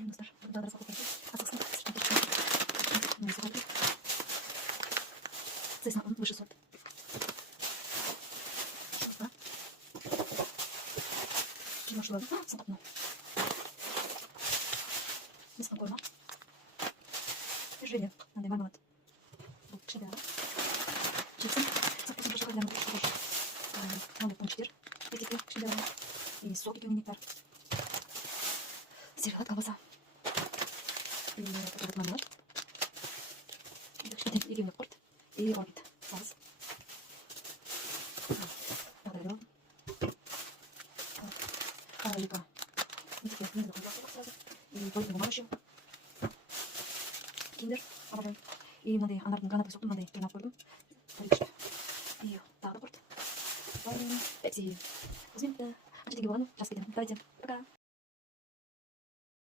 Сәлем, достар. Burada da распаковка. Қазақстан. Цесна, он высший сорт. Шурпа. Жемчужина. Сапатно. Мясная корма. Желе. Надо мармелад. Вот, шедевр. Чипсы. Со вкусом шоколада. Надо пончик. Эти шедевры. И соки тонкий нектар. Сервелат, колбаса. И этот мармелад. И йогурт. И орбит. Саз. Благодарю. Каролика. Вот такие не знаю, сразу. И только бумажью. Киндер. Обожаю. И мындай анардың гранаты соқты мындай жинап көрдім. И тағы да құрт. Пепси. Өзім әншетеге болғаным жас кетемін. Давайте. Пока.